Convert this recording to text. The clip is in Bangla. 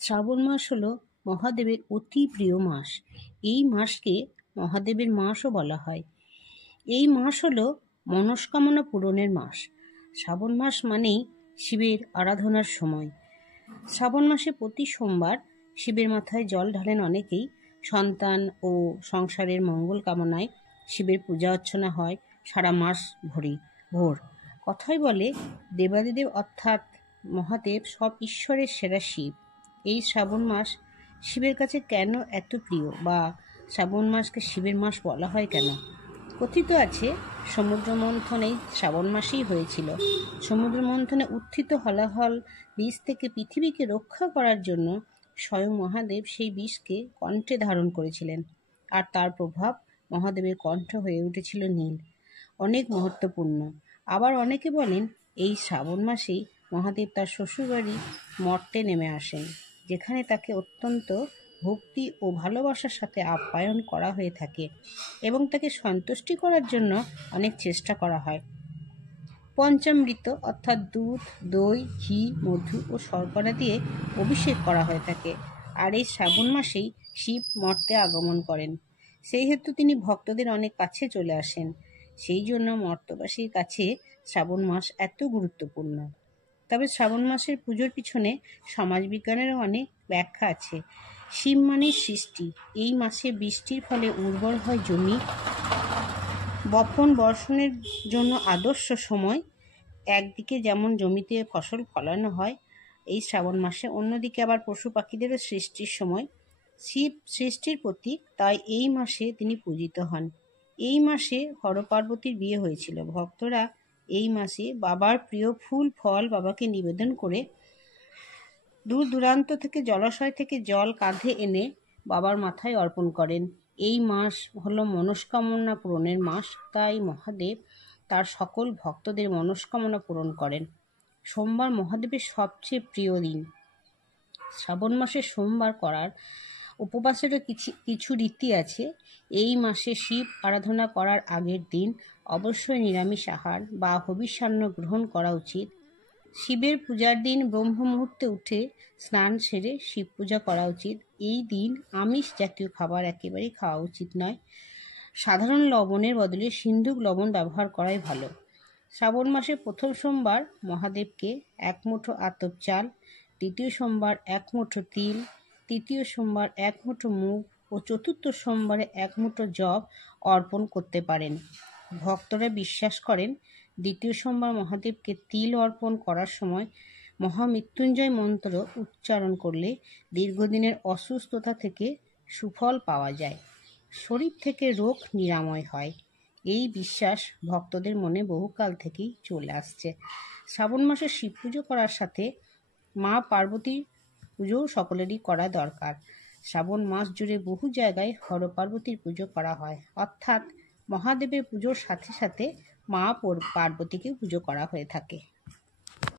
শ্রাবণ মাস হলো মহাদেবের অতি প্রিয় মাস। এই মাসকে মহাদেবের মাসও বলা হয়। এই মাস হলো মনস্কামনা পূরণের মাস। শ্রাবণ মাস মানেই শিবের আরাধনার সময়। শ্রাবণ মাসে প্রতি সোমবার শিবের মাথায় জল ঢালেন অনেকেই। সন্তান ও সংসারের মঙ্গল কামনায় শিবের পূজা অর্চনা হয় সারা মাস ভোর। কথাই বলে দেবাদিদেব অর্থাৎ মহাদেব সব ঈশ্বরের সেরা শিব। এই শ্রাবণ মাস শিবের কাছে কেন এত প্রিয়, বা শ্রাবণ মাসকে শিবের মাস বলা হয় কেন? কথিত আছে সমুদ্র মন্থন এই শ্রাবণ মাসেই হয়েছিল। সমুদ্র মন্থনে উত্থিত হলাহল বীজ থেকে পৃথিবীকে রক্ষা করার জন্য স্বয়ং মহাদেব সেই বিষকে কণ্ঠে ধারণ করেছিলেন, আর তার প্রভাব মহাদেবের কণ্ঠ হয়ে উঠেছিল নীল। অনেক মহত্বপূর্ণ। আবার অনেকে বলেন এই শ্রাবণ মাসেই মহাদেব তার শ্বশুরবাড়ি মর্তে নেমে আসেন, যেখানে তাকে অত্যন্ত ভক্তি ও ভালোবাসার সাথে আপ্যায়ন করা হয়ে থাকে এবং তাকে সন্তুষ্টি করার জন্য অনেক চেষ্টা করা হয়। পঞ্চামৃত অর্থাৎ দুধ, দই, ঘি, মধু ও শর্করা দিয়ে অভিষেক করা হয়ে থাকে। আর এই শ্রাবণ মাসেই শিব মর্তে আগমন করেন। সেই হেতু তিনি ভক্তদের অনেক কাছে চলে আসেন। সেই জন্য মর্তবাসীর কাছে শ্রাবণ মাস এত গুরুত্বপূর্ণ। তবে শ্রাবণ মাসের পুজোর পিছনে সমাজবিজ্ঞানেরও অনেক ব্যাখ্যা আছে। শিব মানে সৃষ্টি। এই মাসে বৃষ্টির ফলে উর্বর হয় জমি। বপন বর্ষণের জন্য আদর্শ সময়। একদিকে যেমন জমিতে ফসল ফলানো হয় এই শ্রাবণ মাসে, অন্যদিকে আবার পশু পাখিদেরও সৃষ্টির সময়। শিব সৃষ্টির প্রতীক, তাই এই মাসে তিনি পূজিত হন। এই মাসে হর পার্বতীর বিয়ে হয়েছিল। ভক্তরা এই মাসে বাবার প্রিয় ফুল ফল বাবাকে নিবেদন করে দূর দূরান্ত থেকে জলাশয় থেকে জল কাঁধে এনে বাবার মাথায় অর্পণ করেন। এই মাস হলো মনস্কামনা পূরণের মাস, তাই মহাদেব তার সকল ভক্তদের মনস্কামনা পূরণ করেন। সোমবার মহাদেবের সবচেয়ে প্রিয় দিন। শ্রাবণ মাসে সোমবার করার উপবাসেরও কিছু রীতি আছে। এই মাসে শিব আরাধনা করার আগের দিন অবশ্যই নিরামিষ আহার বা হবিষ্যান্ন গ্রহণ করা উচিত। শিবের পূজার দিন ব্রহ্ম মুহূর্তে উঠে স্নান সেরে শিব পূজা করা উচিত। এই দিন আমিষ জাতীয় খাবার একেবারেই খাওয়া উচিত নয়। সাধারণ লবণের বদলে সিন্ধুক লবণ ব্যবহার করাই ভালো। শ্রাবণ মাসের প্রথম সোমবার মহাদেবকে এক মুঠো আতপ চাল, দ্বিতীয় সোমবার এক মুঠো তিল, তৃতীয় সোমবার এক মুঠো মুগ ও চতুর্থ সোমবারে এক মুঠো যব অর্পণ করতে পারেন। ভক্তরা বিশ্বাস করেন দ্বিতীয় সোমবার মহাদেবকে তিল অর্পণ করার সময় মহামৃত্যুঞ্জয় মন্ত্র উচ্চারণ করলে দীর্ঘদিনের অসুস্থতা থেকে সুফল পাওয়া যায়, শরীর থেকে রোগ নিরাময় হয়। এই বিশ্বাস ভক্তদের মনে বহুকাল থেকেই চলে আসছে। শ্রাবণ মাসে শিব পুজো করার সাথে মা পার্বতীর পুজোও সকলেরই করা দরকার। শ্রাবণ মাস জুড়ে বহু জায়গায় হর পার্বতীর পুজো করা হয়, অর্থাৎ মহাদেবের পুজোর সাথে সাথে মা পার্বতীকে পুজো করা হয়ে থাকে।